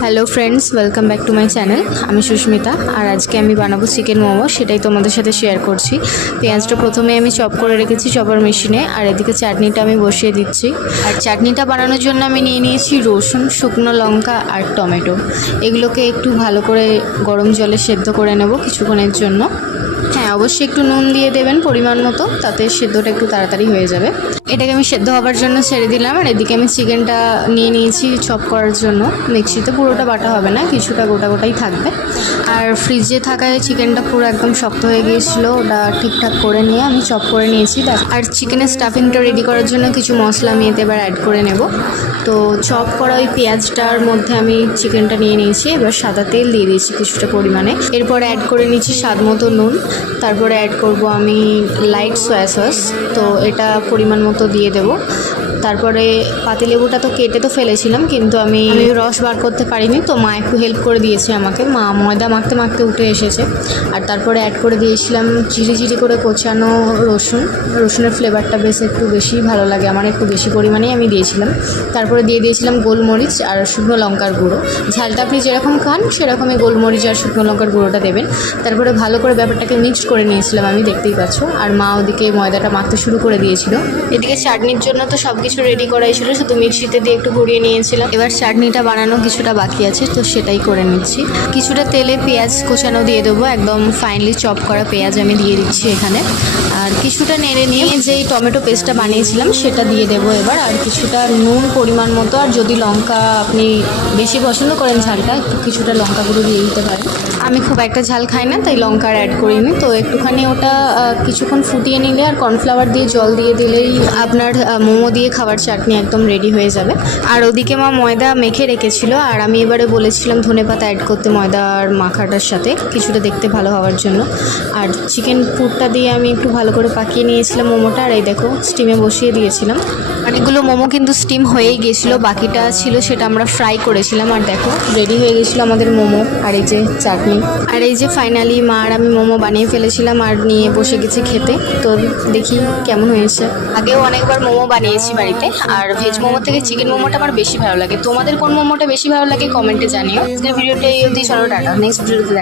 Hello friends, welcome back to my channel. আমি সুস্মিতা, আর আজকে আমি বানাবো চিকেন মোমো, সেটাই তোমাদের সাথে শেয়ার করছি। পেঁয়াজটা প্রথমে আমি চপ করে রেখেছি চপার মেশিনে, আর এদিকে চাটনিটা আমি বসিয়ে দিচ্ছি। আর চাটনিটা বানানোর জন্য আমি নিয়ে নিয়েছি রসুন, শুকনো লঙ্কা আর টমেটো। এগুলোকে একটু ভালো করে গরম জলে সেদ্ধ করে নেব কিছুক্ষণের জন্য। হ্যাঁ, অবশ্যই একটু নুন দিয়ে দেবেন পরিমাণ মতো, তাতে সেদ্ধটা একটু তাড়াতাড়ি হয়ে যাবে। এটাকে আমি সেদ্ধ হওয়ার জন্য ছেড়ে দিলাম। আর এদিকে আমি চিকেনটা নিয়ে নিয়েছি চপ করার জন্য। মিক্সিতে পুরোটা বাটা হবে না, কিছুটা গোটা গোটাই থাকবে। আর ফ্রিজে থাকায় চিকেনটা পুরো একদম শক্ত হয়ে গিয়েছিলো, ওটা ঠিকঠাক করে নিয়ে আমি চপ করে নিয়েছি। আর চিকেনের স্টাফিংটা রেডি করার জন্য কিছু মশলা আমি এতে এবার অ্যাড করে নেব। তো চপ করা ওই পেঁয়াজটার মধ্যে আমি চিকেনটা নিয়ে নিয়েছি। এবার সাদা তেল দিয়ে দিয়েছি কিছুটা পরিমাণে। এরপর অ্যাড করে নিচ্ছি স্বাদ মতো নুন। তারপরে অ্যাড করব আমি লাইট সয়া সস, তো এটা পরিমাণ মতো দিয়ে দেব। তারপরে পাতিলেবুটা তো কেটে তো ফেলেছিলাম, কিন্তু আমি রস বার করতে পারিনি, তো মা একটু হেল্প করে দিয়েছে আমাকে। মা ময়দা মাখতে মাখতে উঠে এসেছে। আর তারপরে অ্যাড করে দিয়েছিলাম চিরি চিরি করে কোচানো রসুনের ফ্লেভারটা বেশ একটু বেশি ভালো লাগে আমার, একটু বেশি পরিমাণেই আমি দিয়েছিলাম। তারপরে দিয়ে দিয়েছিলাম গোলমরিচ আর শুকনো লঙ্কার গুঁড়ো। ঝালটা আপনি যেরকম খান সেরকমই গোলমরিচ আর শুকনো লঙ্কার গুঁড়োটা দেবেন। তারপরে ভালো করে ব্যাপারটাকে মিক্সড করে নিয়েছিলাম আমি, দেখতেই পাচ্ছ। আর মা ওদিকে ময়দাটা মাখতে শুরু করে দিয়েছিল। এদিকে চাটনির জন্য তো সব কিছু রেডি করাই ছিল, শুধু মিক্সিতে দিয়ে একটু ঘুরিয়ে নিয়েছিলাম। এবার চাটনিটা বানানো কিছুটা বাকি আছে, তো সেটাই করে নিচ্ছি। কিছুটা তেলে পেঁয়াজ কোচানো দিয়ে দেবো, একদম ফাইনলি চপ করা পেঁয়াজ আমি দিয়ে দিচ্ছি এখানে। আর কিছুটা নেড়ে নিয়ে যেই টমেটো পেস্টটা বানিয়েছিলাম সেটা দিয়ে দেবো এবার। আর কিছুটা নুন পরিমাণ মতো, আর যদি লঙ্কা আপনি বেশি পছন্দ করেন ঝালটা, একটু কিছুটা লঙ্কা গুঁড়ো দিয়ে দিতে পারেন। আমি খুব একটা ঝাল খাই না, তাই লঙ্কা অ্যাড করিনি। তো একটুখানি ওটা কিছুক্ষণ ফুটিয়ে নিলে আর কর্নফ্লাওয়ার দিয়ে জল দিয়ে দিলেই আপনার মোমো দিয়ে খাবার চাটনি একদম রেডি হয়ে যাবে। আর ওদিকে মা ময়দা মেখে রেখেছিল, আর আমি এবারে বলেছিলাম ধনেপাতা অ্যাড করতে ময়দার মাখাটার সাথে, কিছুটা দেখতে ভালো হওয়ার জন্য। আর চিকেন পুরটা দিয়ে আমি একটু ভালো করে পাকিয়ে নিয়েছিলাম মোমোটা। আর এই দেখো, স্টিমে বসিয়ে দিয়েছিলাম। অনেকগুলো মোমো কিন্তু স্টিম হয়েই গিয়েছিলো, বাকিটা ছিল সেটা আমরা ফ্রাই করেছিলাম। আর দেখো, রেডি হয়ে গেছিলো আমাদের মোমো আর এই যে চাটনি। আর এই যে ফাইনালি মা আর আমি মোমো বানিয়ে ফেলেছিলাম আর নিয়ে বসে গেছি খেতে। তো দেখি কেমন হয়েছে। আগেও অনেকবার মোমো বানিয়েছি বাড়িতে, আর ভেজ মোমো থেকে চিকেন মোমোটা আমার বেশি ভালো লাগে। তোমাদের কোন মোমোটা বেশি ভালো লাগে কমেন্টে জানিও। আজকের ভিডিওটা এই অবধি, চলো টাটা, নেক্সট ভিডিওতে